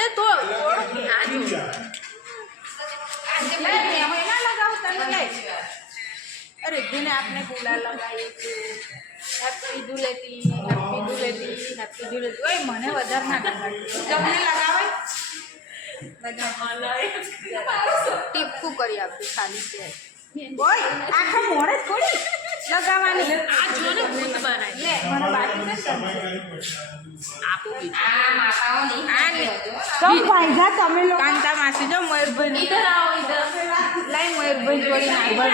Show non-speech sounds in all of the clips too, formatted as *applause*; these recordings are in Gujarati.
દે તો. અરે જેને આપણે ગુલાલ લગાવીએ છીએ. Happy Dhuleti happy Dhuleti happy Dhuleti ઓય મને વધારે ના લગાવી તમને લગાવે? ટીપકું કરી આપ્યું ખાલી. છે ઓય આખા મોડે થોડી લગાવવાની આ જો ને ભૂત બનાય લે મને બાકી છે આપું બીજું આ લે કમ ભાઈજા તમે લોકો કાંતા માસી જો મયુરભાઈ ઇધર આવો ઇધર લાઈ મયુરભાઈ જોડી નાખવા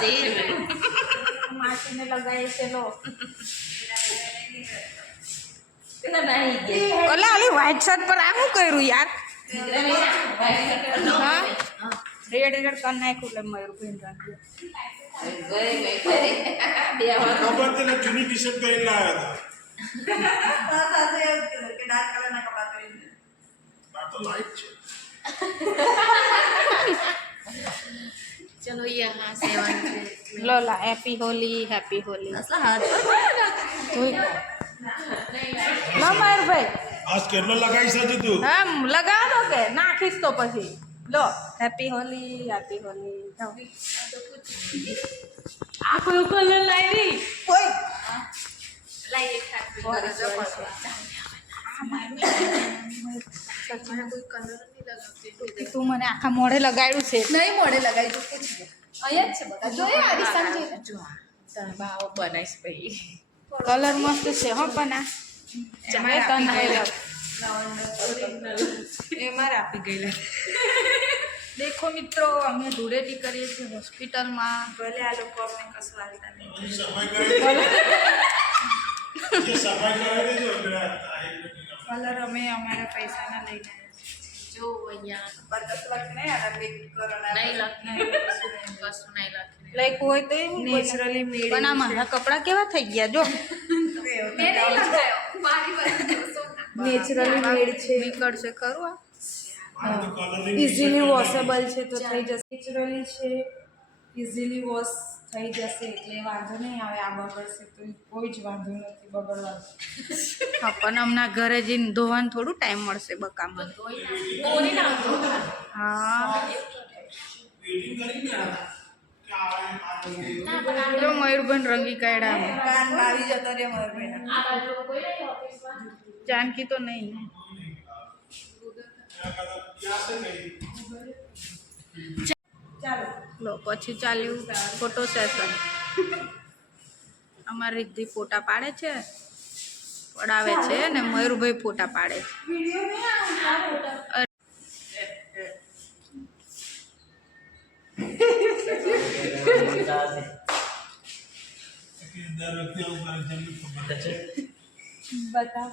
બીજો માસીને લગાવી છે લો ઓલા ઓલી વ્હાઈટ શર્ટ પર આ શું કર્યું યાર હા રેડ રેડ કરી નાખ્યું એટલે મયુરભાઈ રંગ્યો ખબર તને જૂની ટી શર્ટ પહેરીને લાવ્યા હતા આ તો લાઈટ છે चलो यहाँ सेवन લો લા હેપી હોલી હેપી હોલી જોઈ લો મયુરભાઈ આજ કેટલો લગાવી શકે તું હા લગાવો દો કે નાખીશ તો પછી લો હેપી હોલી હેપી હોલી. આ કોઈ કલર લાવી? કોઈ કલર તું મને આખા મોઢે લગાડ્યું છે. નહીં મોડે લગાવી તો પૂછી અહીંયા જ છે બધા. જોઈએ આ દિશામાં જોઈએ જો તારા બનાવીશ ભાઈ. કલર મસ્ત છે હો પણ આ તને. એમાં આપી ગયેલા. દેખો મિત્રો અમે ધૂળેટી કરીએ છીએ હોસ્પિટલમાં. ભલે આ લોકો અમને કશું હાલતા. કલર અમે અમારા પૈસાના લઈને જો અહીંયા બરકત લખ નહીં કોરોના નહીં લખી કશું નહીં લખી. લાઈક હોય તો નેચરલી મેડ પણ આ મારા કપડાં કેવા થઈ ગયા જો. મેં નહીં લગાયો મારી નેચરલી મેડ છે. નીકળશે ખરું આ. ઇઝીલી વોશેબલ છે તો થઈ જશે. નેચરલી છે. ઇઝીલી વોશ થઈ જશે એટલે વાંધો નહીં આવે આ બગડશે તો કોઈ જ વાંધો નથી બગડવાનો હા પણ હમણાં ઘરે જઈને ધોવાનું થોડું ટાઈમ મળશે બકામાં. હા. મયુરભાઈ રંગી કાઢ્યા. કાન મારી જતો રે મયુરભાઈ જાનકી તો નહીં. લો પછી ચાલ્યું ફોટો સેશન અમારી રીતિ ફોટા પાડે છે પડાવે છે ને મયુરભાઈ ફોટા પાડે છે. બતાવ.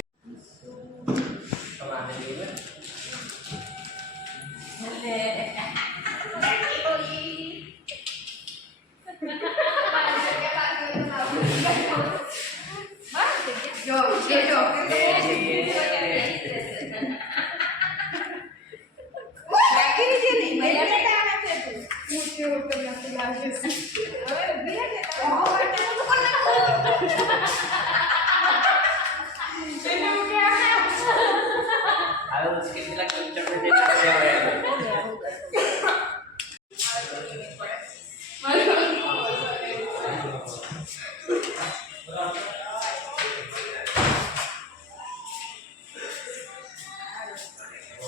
જો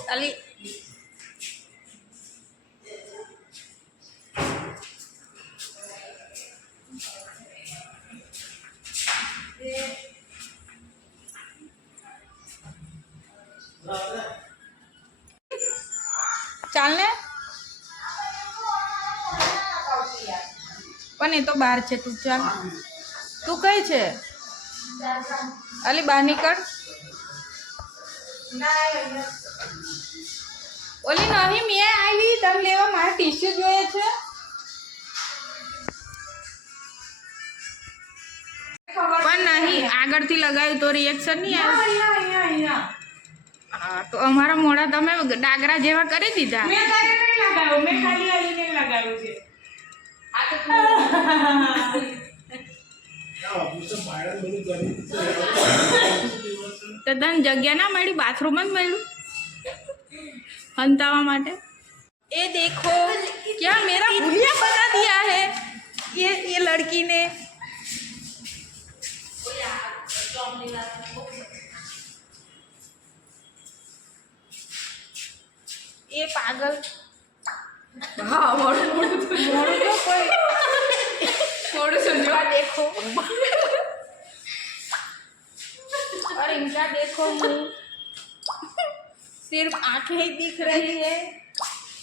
ખાલી ચાલને? પણ એ તો બહાર છે, તું ચાલ. તું કઈ છે? અલી બહાર નીકળ. ઓલી નવી મેં આવી તમ લેવા મારે ટીશ્યુ જોઈએ છે. પણ નહીં આગળથી લગાવ્યું તો રિએક્શન નહીં આવ્યું તો અમારા મોડા તમે ડાગરા જેવા કરી દીધા. મેં *laughs* તો તને જગ્યા ના મળી? બાથરૂમ જ મળ્યું? હંતાવા માટે એ દેખો क्या मेरा भुलिया बना दिया है ये ये लड़की ने ये पागल हाँ मोड़ू मोड़ू मोड़ू तो कोई मोड़ू समझवा देखो और इनका देखो मुंह सिर्फ आंखें ही दिख रही है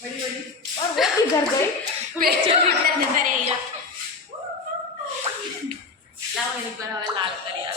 बड़ी बड़ी और वो किधर गई पेचल किधर नजर आई लाओ मेरी पर लाल करी आ